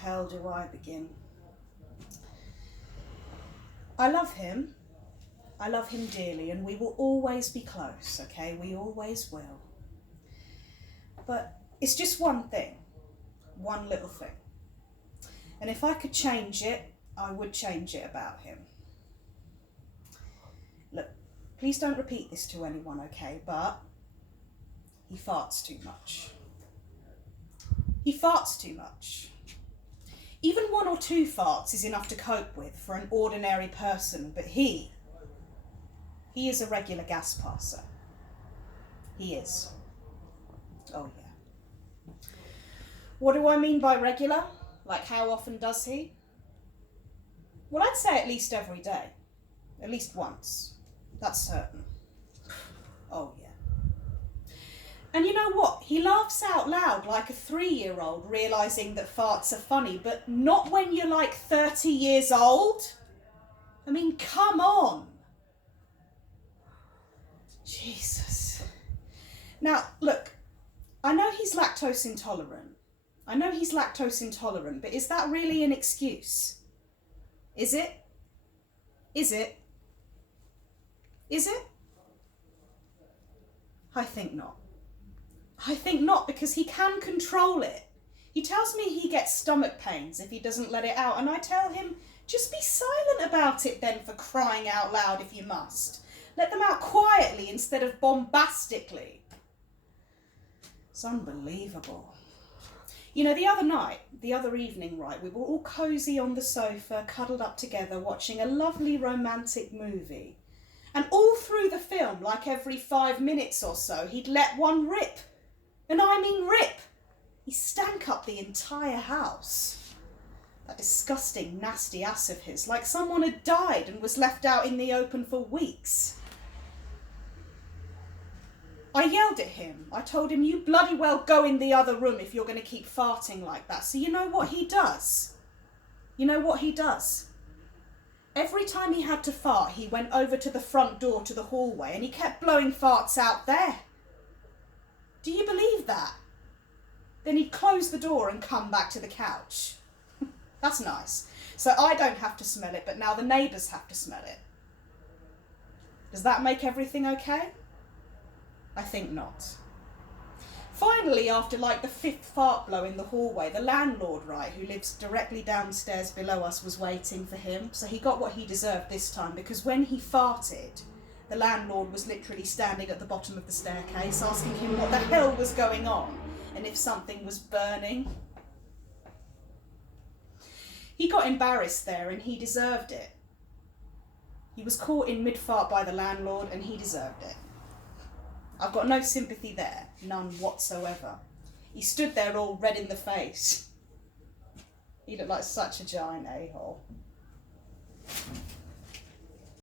hell do I begin? I love him. I love him dearly, and we will always be close, okay? We always will. But it's just one thing, one little thing. And if I could change it, I would change it about him. Look, please don't repeat this to anyone, okay? But he farts too much. He farts too much. Even 1 or 2 farts is enough to cope with for an ordinary person, but he is a regular gas passer. He is. Oh yeah. What do I mean by regular? Like, how often does he? Well, I'd say at least every day. At least once. That's certain. Oh yeah. And you know what? He laughs out loud like a 3-year-old realising that farts are funny, but not when you're like 30 years old. I mean, come on. Jesus. Now, look, I know he's lactose intolerant. But is that really an excuse? Is it? Is it? Is it? I think not. I think not, because he can control it. He tells me he gets stomach pains if he doesn't let it out, and I tell him, just be silent about it then, for crying out loud, if you must. Let them out quietly instead of bombastically. It's unbelievable. You know, the other evening, right, we were all cosy on the sofa, cuddled up together, watching a lovely romantic movie. And all through the film, like every 5 minutes or so, he'd let one rip. And I mean rip. He stank up the entire house. That disgusting, nasty ass of his, like someone had died and was left out in the open for weeks. I yelled at him. I told him, you bloody well go in the other room if you're going to keep farting like that. So you know what he does? You know what he does? Every time he had to fart, he went over to the front door to the hallway and he kept blowing farts out there. Do you believe that? Then he'd close the door and come back to the couch. That's nice. So I don't have to smell it, but now the neighbours have to smell it. Does that make everything okay? I think not. Finally, after like the 5th fart blow in the hallway, the landlord, right, who lives directly downstairs below us, was waiting for him. So he got what he deserved this time, because when he farted, the landlord was literally standing at the bottom of the staircase asking him what the hell was going on and if something was burning. He got embarrassed there and he deserved it. He was caught in mid-fart by the landlord and he deserved it. I've got no sympathy there, none whatsoever. He stood there all red in the face. He looked like such a giant a-hole.